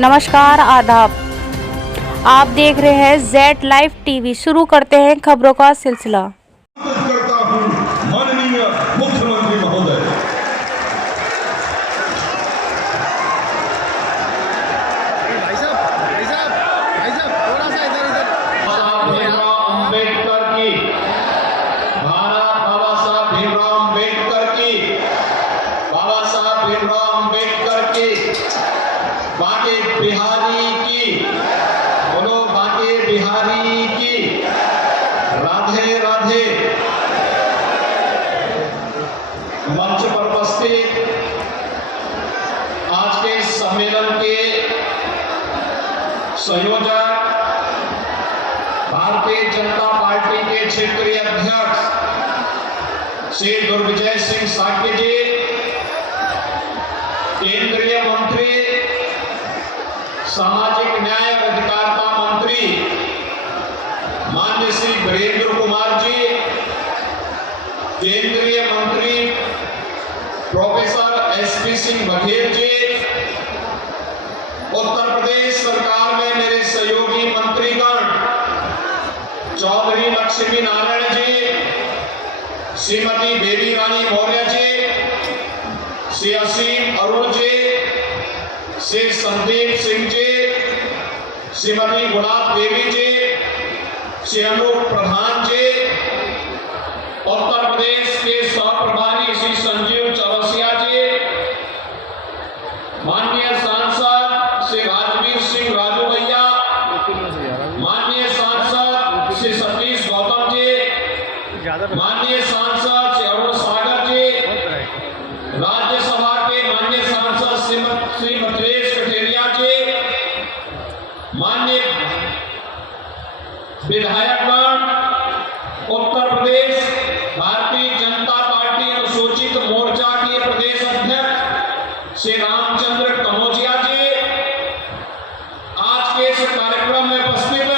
नमस्कार, आदाब। आप देख रहे हैं जेड लाइव टीवी। शुरू करते हैं खबरों का सिलसिला। करता हूं माननीय मुख्यमंत्री महोदय। भाई साहब थोड़ा सा इधर भीमराव अंबेडकर की, भारत बाबा साहब भीमराव अंबेडकर की, बाबा साहब भीमराव अंबेडकर की, बांके बिहारी की, बोलो बांके बिहारी की, राधे राधे। मंच पर उपस्थित आज के सम्मेलन के संयोजक, भारतीय जनता पार्टी के क्षेत्रीय अध्यक्ष श्री दुर्विजय सिंह साक्य जी, केंद्रीय मंत्री, सामाजिक न्याय और अधिकारिता मंत्री माननीय श्री वीरेंद्र कुमार जी, केंद्रीय मंत्री प्रोफेसर एसपी सिंह बघेल जी, उत्तर प्रदेश सरकार में मेरे सहयोगी मंत्रीगण चौधरी लक्ष्मी नारायण जी, श्रीमती बेबी रानी मौर्य जी, श्री असीम अरुण जी, श्री संदीप सिंह जी, श्रीमती गुलाब देवी जी, श्री अनूप प्रधान जी, उत्तर प्रदेश के सहप्रभारी श्री संजीव चौरसिया जी, माननीय सांसद श्री राजवीर सिंह राजू भैया, माननीय सांसद श्री सतीश गौतम जी, माननीय सांसद श्री अरुण सागर जी, राज्यसभा के माननीय सांसद श्री मिथिलेश कटेरिया जी, माननीय विधायकगण, उत्तर प्रदेश भारतीय जनता पार्टी अनुसूचित मोर्चा के प्रदेश अध्यक्ष श्री रामचंद्र कनौजिया जी, आज के इस कार्यक्रम में उपस्थित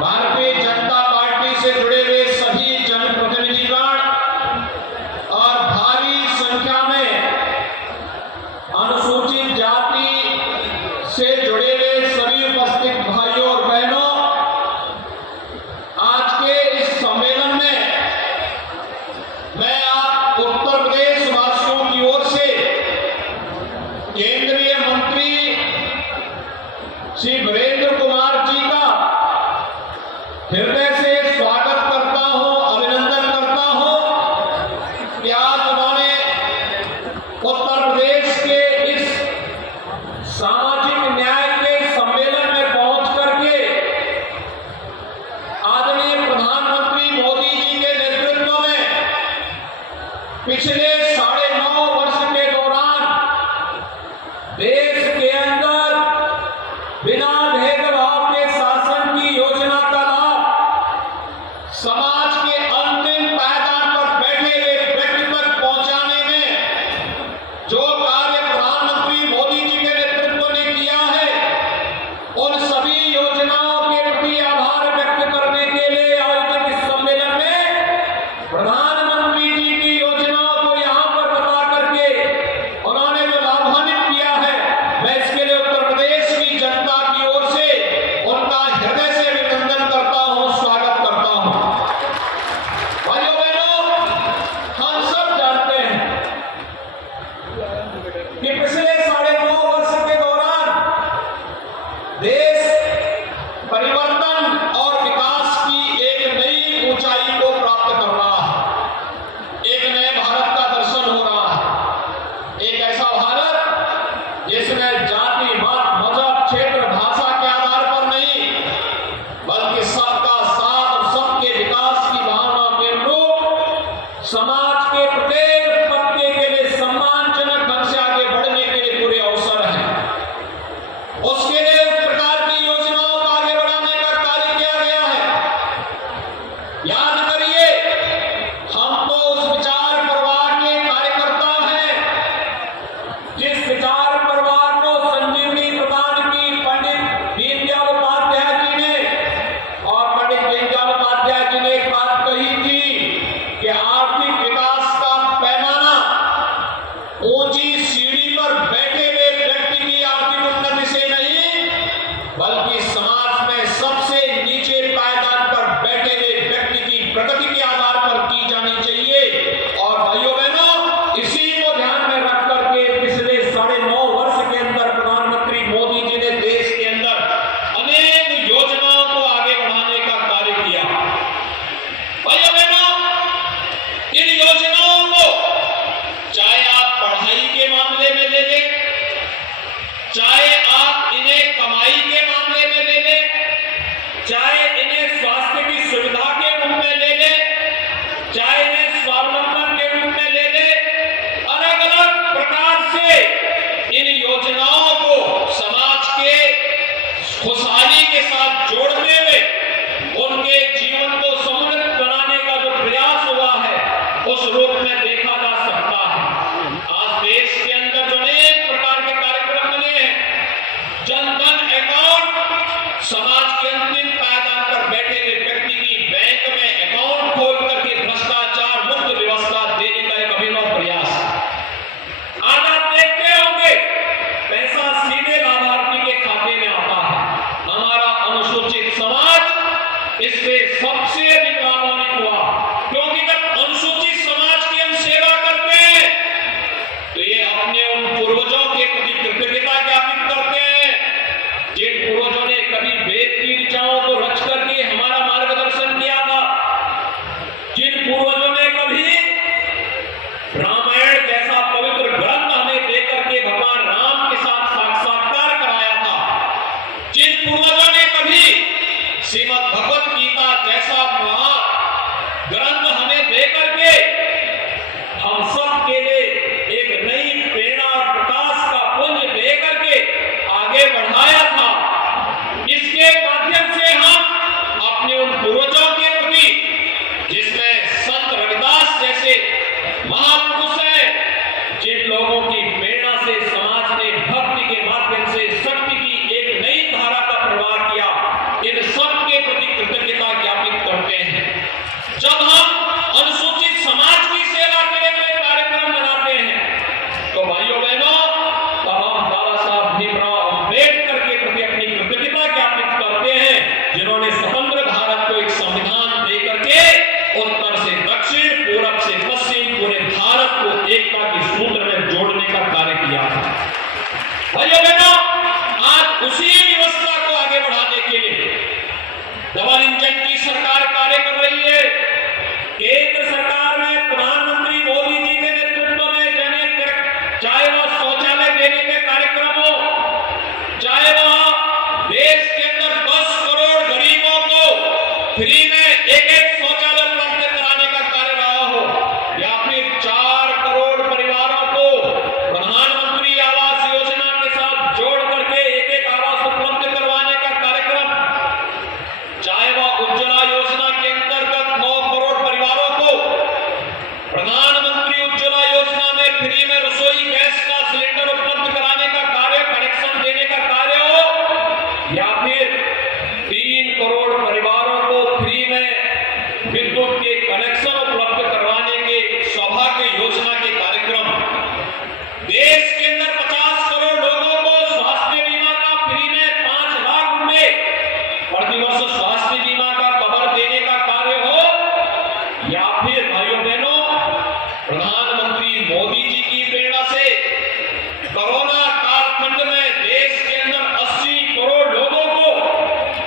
भारतीय जनता पार्टी से जुड़े हुए सभी जनप्रतिनिधिगण और भारी संख्या में अनुसूचित जाति से जुड़े हुए सभी उपस्थित भाइयों और बहनों, आज के इस सम्मेलन चाहे इन्हें स्वावलंबन के रूप में ले ले, अलग अलग प्रकार से इन योजनाओं को समाज के खुशहाली के साथ जोड़ते हुए उनके जीवन को समृद्ध बनाने का जो प्रयास हुआ है उस रूप में देखा जा सकता है। आज देश के अंदर जो अनेक प्रकार के कार्यक्रम बने हैं, जनधन अकाउंट समाज के अंतिम पायदान पर बैठे हुए व्यक्ति की बैंक में अकाउंट खोल करके भ्रष्टाचार मुक्त व्यवस्था देने का एक अभिनव प्रयास है। आज आप देखते होंगे पैसा सीधे लाभार्थी के खाते में आता है। हमारा अनुसूचित समाज इससे सबसे अधिक लाभान्वित हुआ, क्योंकि जब अनुसूचित समाज की हम सेवा करते हैं तो ये अपने उन पूर्वजों के प्रति कृतज्ञता ज्ञापित करते हैं, जिन पूर्वजों ने कभी वेद की ऋचाओं को रच करके हमारा मार्गदर्शन किया था, जिन पूर्वजों ने कभी रामायण जैसा पवित्र ग्रंथ हमें देकर के भगवान राम के साथ साक्षात्कार कराया था, जिन पूर्वजों ने कभी श्रीमद् भगवत गीता जैसा ग्रंथ हमें देकर के हम सब के लिए एक नई प्रेरणा और प्रकाश का पुंज देकर के आगे बढ़ाया था। इसके माध्यम से हम अपने उन पूर्वजों के प्रति, जिसमें संत रविदास जैसे महापुरुष हैं, जिन लोगों की प्रेरणा से समाज ने भक्ति के माध्यम से शक्ति की एक नई धारा का प्रवाह किया, इन सब के प्रति कृतज्ञता ज्ञापित करते हैं। जब हम अनुसूचित समाज की सेवा के लिए कोई कार्यक्रम बनाते हैं तो भाइयों बहनों, तब हम बाबा साहब भीमराव अम्बेडकर के प्रति अपनी कृतज्ञता ज्ञापित करते हैं, जिन्होंने स्वतंत्र भारत को एक संविधान दे करके उत्तर से दक्षिण, पूरब से पश्चिम पूरे भारत को एकता के सूत्र में जोड़ने का कार्य किया था। भाइयों बहनों, आज उसी व्यवस्था को आगे बढ़ाने के लिए डबल इंजन की सरकार कार्य कर रही है। केंद्र सरकार में प्रधानमंत्री मोदी जी के नेतृत्व में चाहे वह शौचालय देने के कार्यक्रम हो, चाहे वह देश के अंदर 10 करोड़ गरीबों को फ्री में एक शौचालय उपलब्ध कराने का कार्य रहा हो, या फिर 4 करोड़ परिवारों को प्रधानमंत्री आवास योजना के साथ जोड़ करके एक आवास उपलब्ध करवाने का कार्यक्रम, चाहे वह उज्ज्वला योजना के अंतर्गत 9 करोड़ परिवारों को प्रधानमंत्री उज्ज्वला योजना में फ्री में रसोई गैस का सिलेंडर उपलब्ध कराने का कार्य, कनेक्शन देने का कार्य हो, या फिर 3 करोड़ परिवारों को फ्री में विद्युत के कनेक्शन उपलब्ध करवाने के सौभाग्य योजना के कार्यक्रम, देश के अंदर 50 करोड़ लोगों को स्वास्थ्य बीमा का फ्री में 5 लाख रुपए प्रतिवर्ष स्वास्थ्य बीमा का कवर देने का कार्य हो, या फिर भाइयों बहनों, प्रधानमंत्री मोदी जी की प्रेरणा से कोरोना कालखंड में देश के अंदर 80 करोड़ लोगों को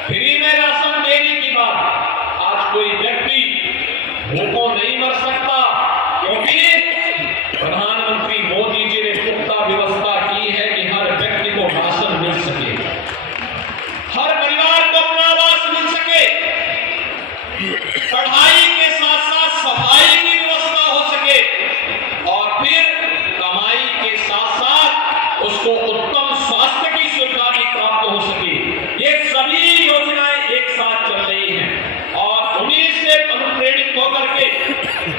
फ्री में राशन देने की बात, आज कोई व्यक्ति भूखों नहीं मर सकता, क्योंकि प्रधानमंत्री मोदी जी ने पुख्ता व्यवस्था की है कि हर व्यक्ति को राशन मिल सके, हर परिवार को अपना आवास मिल सके, पढ़ाई के साथ साथ सफाई की व्यवस्था हो सके, और फिर कमाई के साथ साथ उसको उत्तम स्वास्थ्य की सुविधा भी प्राप्त हो सके। ये सभी योजनाएं एक साथ चल रही हैं, और उन्हीं से अनुप्रेरित होकर के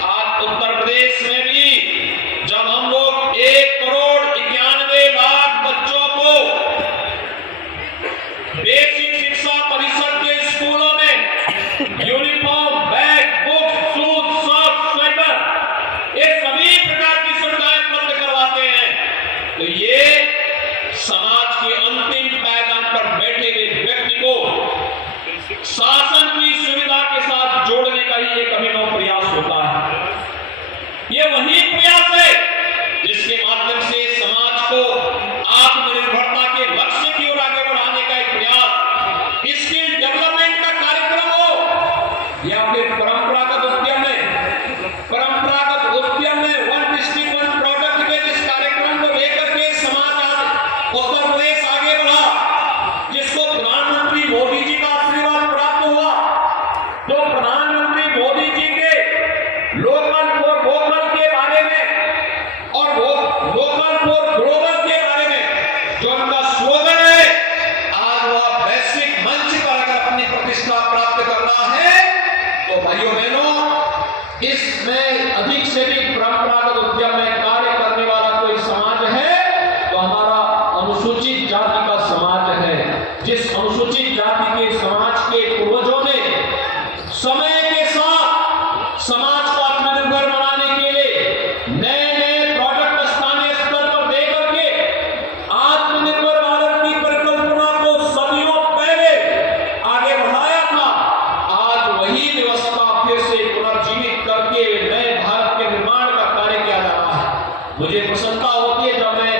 आज उत्तर प्रदेश में भी जब हम लोग 1 करोड़ 91 लाख बच्चों को बेसिक शिक्षा परिषद के स्कूलों में uniform, bag, book, shoes, socks, sweater, ये सभी प्रकार की सुविधाएं उपलब्ध करवाते हैं, तो ये समाज के अंतिम पायदान पर बैठे हुए व्यक्ति को शासन की सुविधा के साथ जोड़ने का ही एक अभिनव प्रयास होता है। इसमें अधिक से अधिक परंपरागत उद्यम में कार्य करने वाला कोई समाज है तो हमारा अनुसूचित जाति का समाज है। जिस अनुसूचित जाति के समाज के पूर्वजों ने समय के साथ समाज को आत्मनिर्भर बनाने के लिए नए नए प्रोडक्ट स्थानीय स्तर पर दे करके आत्मनिर्भर भारत की परिकल्पना को सदियों पहले आगे बढ़ाया था। आज वही व्यवस्था फिर से पुनर्जीवित करके नए भारत के निर्माण का कार्य किया जा रहा है। मुझे प्रसन्नता होती है जब मैं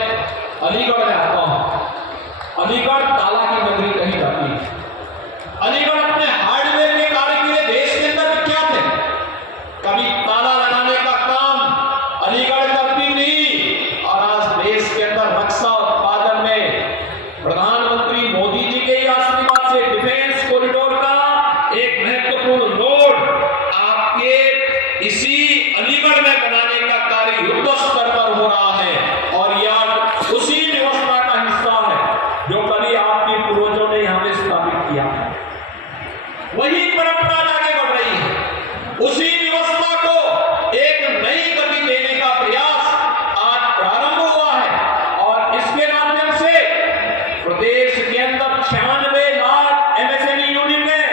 अलीगढ़ में आता हूं। अलीगढ़ ताला की नगरी कही जाती है। अलीगढ़ अपने हार्डवेयर के कार्य के लिए देश के अंदर विख्यात है। कभी ताला लगाने का काम अलीगढ़ करती नहीं और आज देश के अंदर रक्षा उत्पादन में प्रधानमंत्री मोदी जी के आशीर्वाद से डिफेंस कॉरिडोर का एक महत्वपूर्ण रोड आपके इसी अलीगढ़ में बनाने का कार्य युद्ध स्तर पर हो रहा है और यह उसी व्यवस्था का हिस्सा है जो कभी आपके पूर्वजों ने यहां पे स्थापित किया। वही परंपरा आगे बढ़ रही है। उसी व्यवस्था को एक नई गति देने का प्रयास आज प्रारंभ हुआ है और इसके माध्यम से प्रदेश के अंदर 96 लाख एमएसएमई यूनिट है।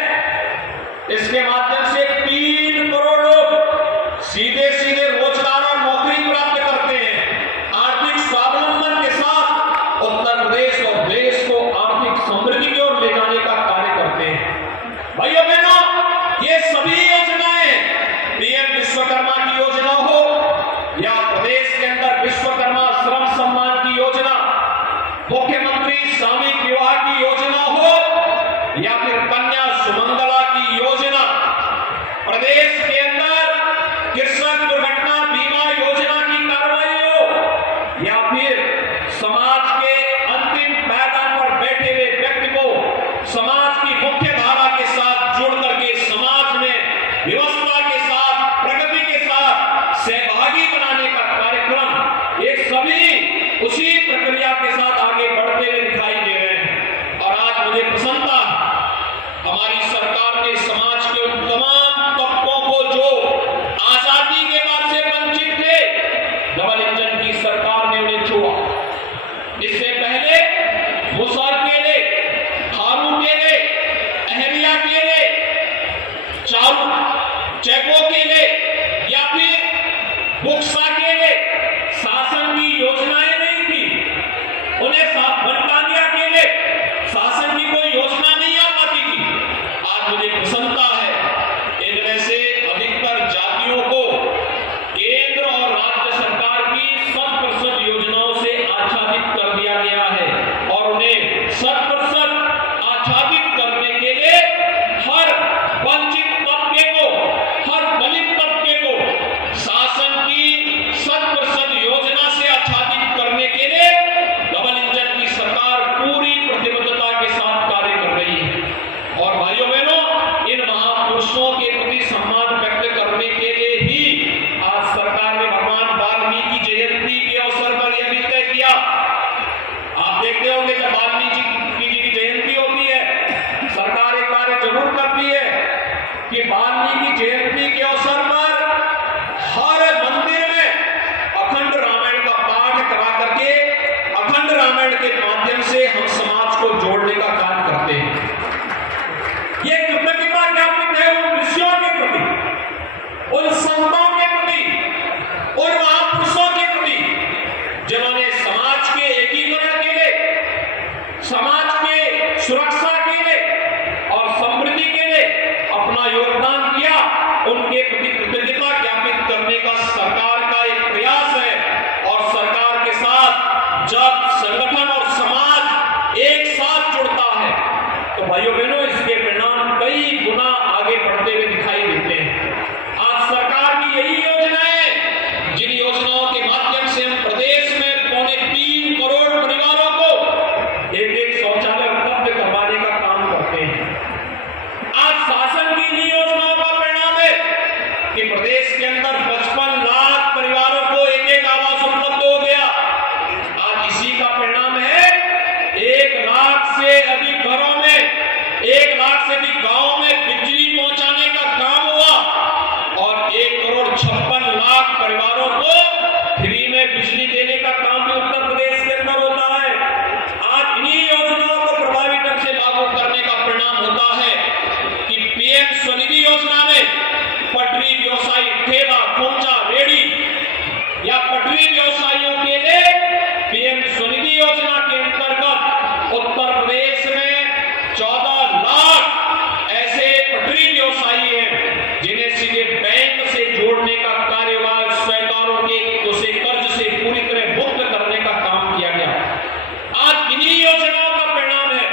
इसके माध्यम से 3 करोड़ लोग सीधे सीधे रोजगार और नौकरी प्राप्त करते हैं। आर्थिक स्वावलंबन के साथ उत्तर प्रदेश और देश को आर्थिक समृद्धि की ओर ले जाने का कार्य करते हैं। भाइयों बहनों, ये सभी योजनाएं पीएम विश्वकर्मा की योजना हो या प्रदेश के अंदर विश्वकर्मा श्रम सम्मान की योजना, मुख्यमंत्री सामूहिक विवाह की योजना हो या फिर कन्या सुमंगला की योजना, प्रदेश के अंदर कृषक दुर्घटना बीमा योजना की कार्रवाई हो या फिर समाज के अंतिम पायदान पर बैठे हुए व्यक्ति को समाज की मुख्य धारा के साथ जुड़ करके समाज में व्यवस्था के साथ प्रगति के साथ सहभागी बनाने का कार्यक्रम, ये सभी उसी प्रक्रिया के साथ आगे बढ़ते हुए दिखाई दे रहे हैं। और आज मुझे प्रसन्नता, हमारी सरकार ने समाज के उन तमाम तबकों को जो आजादी के बाद से वंचित थे, डबल इंजन की सरकार ने उन्हें छुआ। इससे पहले मुसहर केले, थारू केले, अहमिया केले, चारू चेको केले या फिर बुक्सा केले शासन की योजनाएं नहीं थी। उन्हें बनकानिया केले शासन की कोई योजना नहीं आ पाती थी। आज मुझे प्रसन्नता है इनमें से अधिकतर जातियों को केंद्र और राज्य सरकार की 100% योजनाओं से आच्छादित कर दिया गया है और उन्हें 100% आच्छादित करने के लिए हर वंचित तबके को, हर दलित तबके को शासन की 100% योजना से आच्छादित करने के लिए डबल इंजन की सरकार पूरी प्रतिबद्धता के साथ कार्य कर रही है। और भाइयों बहनों, इन महापुरुषों के प्रति सम्मान व्यक्त करने के लिए ही आज सरकार ने भगवान वाल्मीकि जयंती के अवसर पर यह भी तय किया। आप देखते होंगे जब वाल्मीकि जी की जयंती होती है, सरकार एक कार्य जरूर करती है कि वाल्मीकि जयंती के अवसर पर हर मंदिर में अखंड रामायण का पाठ करा करके अखंड रामायण के माध्यम से हम समाज को जोड़ने का काम करते हैं। ये कृतज्ञता ज्ञापित है उन ऋषियों के प्रति, उन संतों के प्रति, उन महापुरुषों के प्रति जिन्होंने समाज के एकीकरण के लिए, समाज के सुरक्षा के लिए और समृद्धि के लिए अपना योगदान किया। उनके प्रति कृतज्ञता ज्ञापित करने का सरकार का एक प्रयास है और सरकार के साथ जब संगठन और समाज एक साथ जुड़ता है तो भाइयों बहनों, इसके परिणाम कई गुना आगे बढ़ते हुए दिखाई देते हैं। आज सरकार की यही योजनाएं, जिन योजनाओं के माध्यम से हम प्रदेश में 3.25 करोड़ परिवारों को एक शौचालय उपलब्ध करवाने का काम करते हैं। आज शासन की इन्हीं योजनाओं का परिणाम है कि प्रदेश के अंदर 55 लाख परिवारों को एक आवास उपलब्ध हो गया। आज इसी का परिणाम है 1 लाख से अधिक घरों में, 1 लाख से अधिक गांवों में बिजली पहुंचाने का काम हुआ और 1 करोड़ करोड़ 56 लाख परिवारों को फ्री में बिजली देने का काम भी उत्तर प्रदेश के अंदर होता है। आज इन्हीं योजनाओं को प्रभावी ढंग से लागू करने का परिणाम होता है कि पीएम स्वनिधि योजना में पटरी व्यवसायी, ठेला, खोमचा, रेडी या पटरी व्यवसायियों के लिए पीएम स्वनिधि योजना के अंतर्गत उत्तर प्रदेश में 14 लाख ऐसे पटरी व्यवसायी हैं जिन्हें सीधे बैंक से जोड़ने का कार्यभार स्वीकारों के उसे कर्ज से पूरी तरह मुक्त करने का काम किया गया। आज इन्हीं योजनाओं का परिणाम है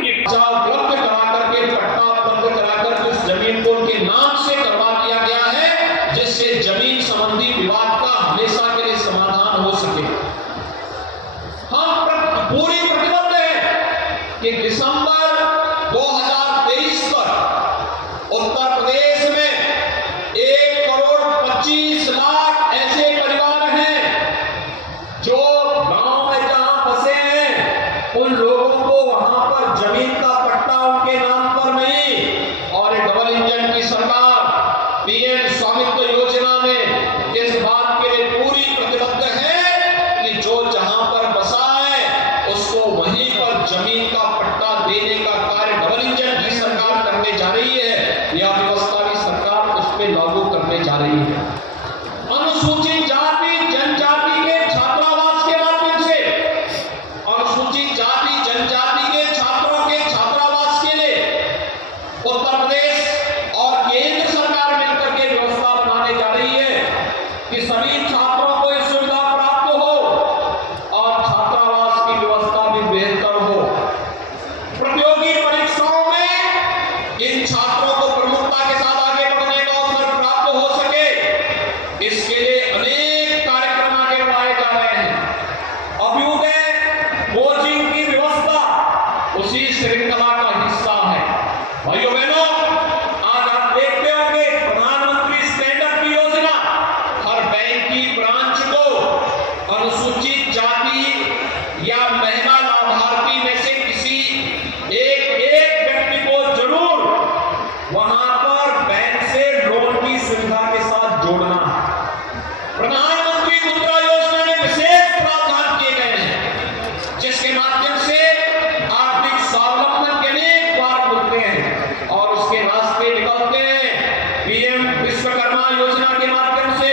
कि उपलब्ध करा करके पट्टा उपलब्ध करा कर उस जमीन को उनके नाम से करवा दिया गया है, जिससे जमीन संबंधी विवाद का हमेशा के लिए समाधान हो सके। हम पूरी प्रतिबद्ध है कि दिसंबर 2023 तक उत्तर प्रदेश में 1 करोड़ 25 लाख ऐसे परिवार हैं जो गांव में जहां फंसे हैं उन लोगों को वहां पर जमीन का पट्टा उनके नाम पर नहीं, और डबल इंजन की सरकार पीएम स्वामित्व योजना में इस बात के लिए पूरी प्रतिबद्ध है कि जो जहां पर बसा है उसको वहीं पर जमीन का पट्टा देने का कार्य डबल इंजन की सरकार करने जा रही है। यह व्यवस्था भी सरकार उस पर लागू करने जा रही है। अनुसूचित जाति जनजाति के छात्रावास के माध्यम से अनुसूचित जाति जनजाति के छात्रों के छात्रावास के लिए उत्तर प्रदेश और केंद्र सरकार मिलकर के व्यवस्था बनाने जा रही है कि सभी छात्रों को यह सुविधा प्राप्त हो और छात्रावास की व्यवस्था भी बेहतर हो। प्रतियोगी परीक्षाओं में इन छात्रों को प्रमुखता के साथ आगे बढ़ने का अवसर प्राप्त हो सके, इसके लिए अनेक कार्यक्रम आगे बढ़ाए जा रहे हैं। अभ्युदय कोचिंग की व्यवस्था उसी श्रृंखला का हिस्सा है। भाइयों बहनों, आज आप देखते होंगे प्रधानमंत्री स्टैंड अप की योजना हर बैंक की ब्रांच को अनुसूचित जाति या महिला लाभार्थी में से किसी एक व्यक्ति को जरूर वहां पर बैंक से लोन की सुविधा के साथ जोड़ना है। प्रधानमंत्री मुद्रा योजना में विशेष प्रावधान किए गए हैं जिसके माध्यम से आर्थिक स्वावलंबन के लिए द्वार खुलते हैं और उसके रास्ते निकलते हैं। पीएम विश्वकर्मा योजना के माध्यम से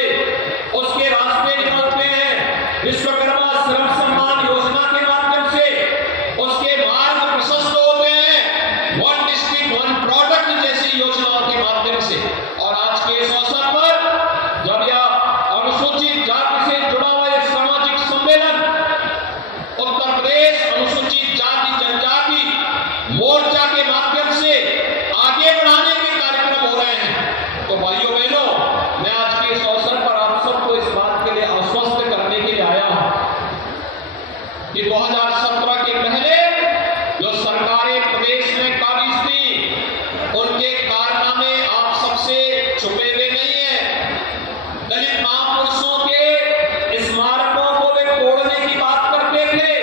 उसके रास्ते निकलते हैं। विश्वकर्मा श्रम सम्मान योजना के माध्यम से उसके मार्ग प्रशस्त होते हैं। वन डिस्ट्रिक्ट वन प्रोडक्ट जैसी योजनाओं के माध्यम से। और आज के इस अवसर पर जब यह अनुसूचित जाति से जुड़ा हुआ एक सामाजिक सम्मेलन उत्तर प्रदेश अनुसूचित जाति जनजाति मोर्चा के माध्यम से आगे बढ़ाने के कार्यक्रम हो रहे हैं, तो भाइयों बहनों, मैं आज के इस अवसर पर आप सबको इस बात के लिए आश्वस्त करने के लिए आया हूं कि 2017 के पहले जो सरकारें प्रदेश में काबिज थी उनके कारनामे आप सबसे छुपे हुए नहीं है। दलित महापुरुषों के स्मारकों को वे तोड़ने की बात करते थे।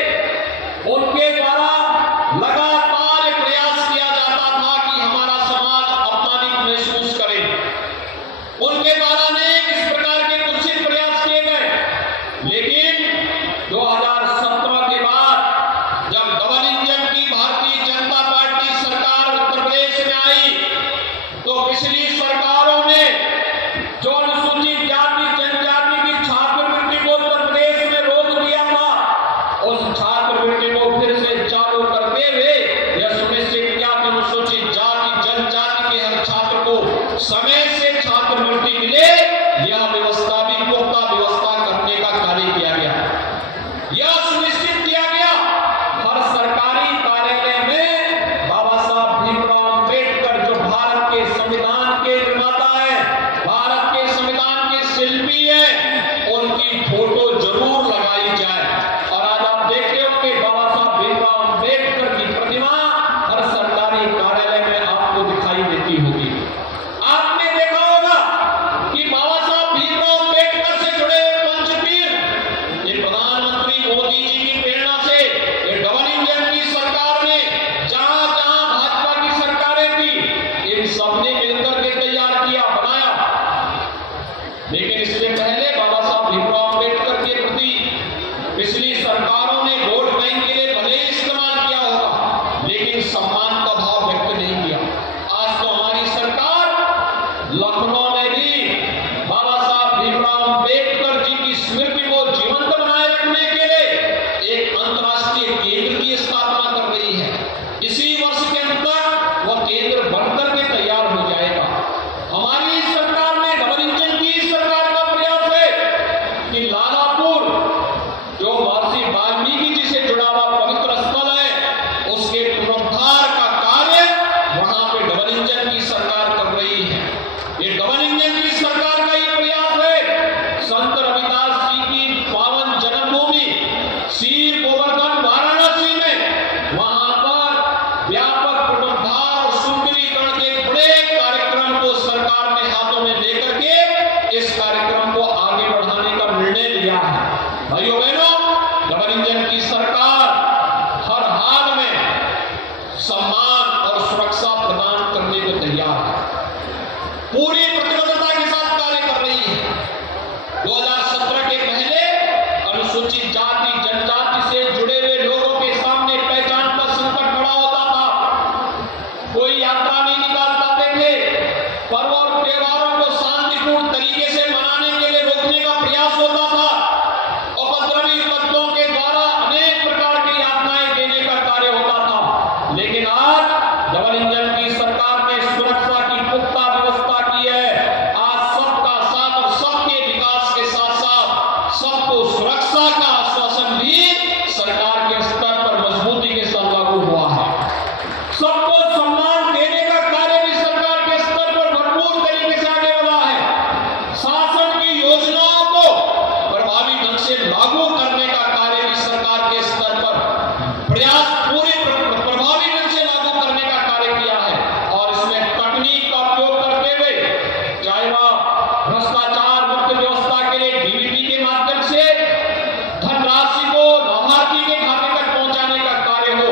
उनके द्वारा लगातार प्रयास किया जाता था कि हमारा समाज अपमानित महसूस करे। उनके द्वारा अनेक इस प्रकार के कुत्सित प्रयास किए गए, लेकिन 2017 के बाद जब डबल इंजन की भारतीय जनता पार्टी सरकार उत्तर प्रदेश में आई तो पिछली सरकारों ने जो अनुसूचित जाति जनजाति की छात्रवृत्ति को उत्तर प्रदेश में रोक दिया था, उस छात्रवृत्ति को फिर से चालू करते हुए यह सुनिश्चित किया कि अनुसूचित जाति जनजाति के हर छात्र को समय से छात्रवृत्ति मिले। यह व्यवस्था भी पुख्ता व्यवस्था करने का कार्य किया गया। यह सुनिश्चित किया गया हर सरकारी कार्यालय में बाबा साहब भीमराव अंबेडकर जो भारत के संविधान के निर्माता है, भारत के संविधान के शिल्पी है, उनकी फोटो जरूर लगाई जाए। और आज आप देख रहे होंगे बाबा साहब भीमराव अंबेडकर की प्रतिमा हर सरकारी कार्यालय में आपको दिखाई देती होगी। आपने देखा होगा कि बाबा साहब भीमराव अंबेडकर से जुड़े पंचतीर ये प्रधानमंत्री मोदी जी की प्रेरणा से ये डबल इंजन की सरकार ने जहां जहां भाजपा की सरकारें थी इन सबने मिलकर के तैयार किया, बनाया। लेकिन इससे पहले बाबा साहब भीमराव अम्बेडकर के प्रति पिछली सरकारों ने वोट बैंक के लिए भले ही इस्तेमाल किया होगा, लेकिन सम्मान का भाव व्यक्त नहीं किया। आज तो हमारी सरकार लखनऊ में भी बाबा साहब भीमराव अम्बेडकर जी की स्मृति को जीवंत बनाए रखने के लिए एक अंतर्राष्ट्रीय केंद्र की स्थापना कर रही है। इसी वर्ष के अंत तक वह केंद्र बनकर के तैयार हो जाएगा। हमारी सरकार ने डबल इंजन की सरकार का प्रयास है कि लालापुर जो महर्षि वाल्मीकि जी से जुड़ा हुआ पवित्र स्थल है, उसके पुनरुद्धार का कार्य वहां पे डबल इंजन की सरकार कर रही है। ये डबल इंजन की सरकार का ही प्रयास है। संत रविदास जी की पावन जन्मभूमि शीर गोवर्धन वाराणसी में वहां पर व्यापक पुनरुद्धार और सुंदरीकरण के बड़े कार्यक्रम को सरकार ने हाथों में लेकर के इस कार्यक्रम को आगे बढ़ाने का निर्णय लिया है। भाइयों बहनों, डबल इंजन की सरकार हर हाल में सम्मान और सुरक्षा प्रदान करने को तैयार है, पूरी प्रतिबद्धता के साथ कार्य कर रही है। 2017 के पहले अनुसूचित जाति जनजाति से जुड़े हुए लोगों के सामने पहचान का संकट खड़ा होता था। कोई यात्रा नहीं निकाल पाते थे। पर्व और त्योहारों को शांतिपूर्ण तरीके से मनाने के लिए रोकने का प्रयास होता था। उपद्रवी तत्वों के द्वारा अनेक प्रकार की यातनाएं देने का कार्य होता था। लेकिन आज डबल इंजन की सरकार ने सुरक्षा की पुख्ता व्यवस्था की है। आज सबका साथ और सबके विकास के साथ साथ सबको सुरक्षा का आश्वासन भी सरकार के स्तर पर मजबूती के साथ लागू हुआ है। सबको सम्मान देने का कार्य भी सरकार के स्तर पर भरपूर तरीके से आगे बढ़ा है। शासन की योजनाओं को प्रभावी ढंग से लागू करने का कार्य भी सरकार के स्तर पर प्रयास पूरे प्रभावी ढंग से लागू करने का कार्य किया है। और इसमें तकनीक का उपयोग करते हुए, चाहे वह भ्रष्टाचार मुक्त व्यवस्था के लिए डीबीटी के माध्यम से धनराशि को लाभार्थी के खाते तक पहुंचाने का कार्य हो,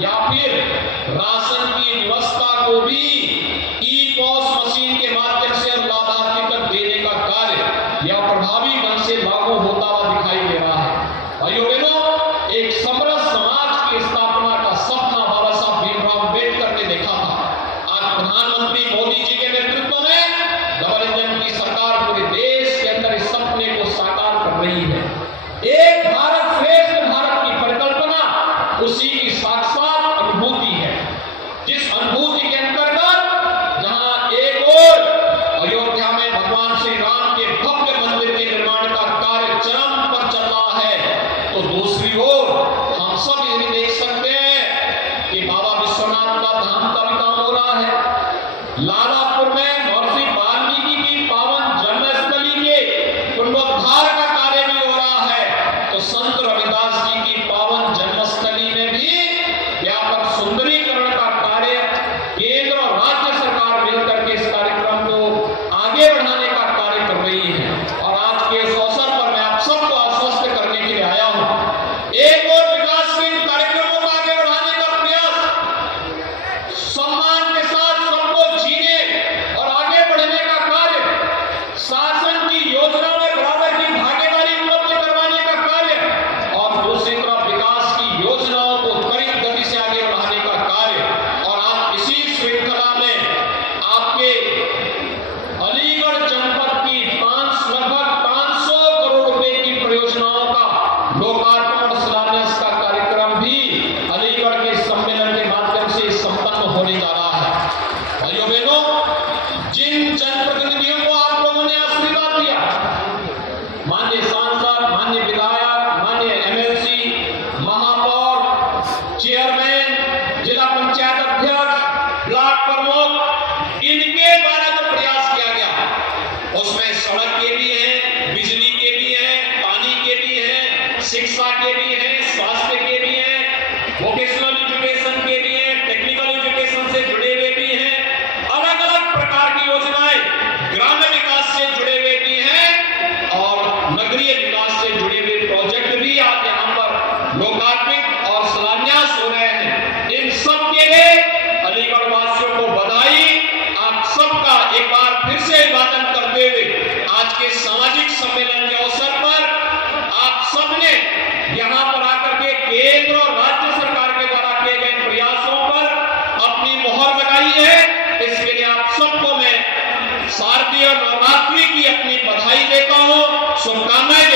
या फिर राशन की व्यवस्था को भी ई-पॉस मशीन के माध्यम से लाभार्थी तक देने का कार्य यह प्रभावी ढंग से लागू होता हुआ दिखाई दे रहा है। भाइयों बहनों, एक समरस समाज की स्थापना का सपना बाबा साहब भीमराव अम्बेडकर ने देखा था। आज प्रधानमंत्री मोदी जी के नेतृत्व में डबल इंजन की सरकार पूरे देश के अंदर इस सपने को साकार कर रही है। एक भारत श्रेष्ठ भारत की परिकल्पना उसी की साक्षात अनुभूति है, जिस अनुभूति के अंतर्गत जहां एक ओर अयोध्या में भगवान श्री राम के भव्य मंदिर के निर्माण का कार्य चरम पर चल रहा है, तो दूसरी ओर हम सब ये भी देख सकते हैं कि बाबा विश्वनाथ का धाम का भी काम हो रहा है। लालापुर में महर्षि वाल्मीकि की पावन जन्मस्थली के पुनरुद्धार का कार्य भी हो रहा है, तो संत रविदास जी की पावन जन्मस्थली में भी व्यापक सुंदरीकरण का कार्य केंद्र और राज्य सरकार मिलकर के इस कार्यक्रम को आगे बढ़ाने का कार्य कर रही है। और आज के इस अवसर पर मैं आप सबको आश्वस्त करने के लिए आया हूं, एक और विकास के इन कार्यक्रमों को आगे बढ़ाने का प्रयास, सम्मान के साथ सबको जीने और आगे बढ़ने का कार्य, शासन की योजनाओं में बराबर की भागीदारी उपलब्ध करवाने का कार्य, और दूसरी तरफ विकास की योजनाओं को त्वरित गति से आगे बढ़ाने का कार्य। और आज इसी श्रृंखला में आपके अलीगढ़ जनपद की लगभग 500 करोड़ रुपए की परियोजनाओं का लोकार्पण और शिलान्यास का कार्यक्रम भी अलीगढ़ के सम्मेलन के माध्यम से संपन्न होने जा रहा है। भाइयों बहनों, जिन जनप्रतिनिधियों को आप लोगों ने आशीर्वाद दिया, माननीय सांसद, माननीय विधायक, माननीय एमएलसी, महापौर, चेयरमैन, जिला पंचायत अध्यक्ष, ब्लॉक प्रमुख, इनके द्वारा जो प्रयास किया गया उसमें सड़क के भी हैं, बिजली के भी हैं, पानी के भी हैं, शिक्षा के भी हैं, स्वास्थ्य के भी हैं, वोकेशनल एजुकेशन के भी हैं, टेक्निकल एजुकेशन से जुड़े हुए भी हैं, अलग अलग प्रकार की योजनाएं ग्रामीण विकास से जुड़े हुए भी हैं, और नगरीय विकास से जुड़े हुए प्रोजेक्ट भी आज यहाँ पर लोकार्पित और शिलान्यास हो रहे हैं। इन सब के लिए अलीगढ़ वासियों को बधाई। आप सबका एक बार फिर से अभिवादन करते हुए आज के के सामाजिक सम्मेलन के अवसर पर आप सबने यहां पर आकर के केंद्र और राज्य सरकार के द्वारा किए गए प्रयासों पर अपनी मोहर लगाई है। इसके लिए आप सबको मैं शारदीय नवरात्रि की अपनी बधाई देता हूं, शुभकामनाएं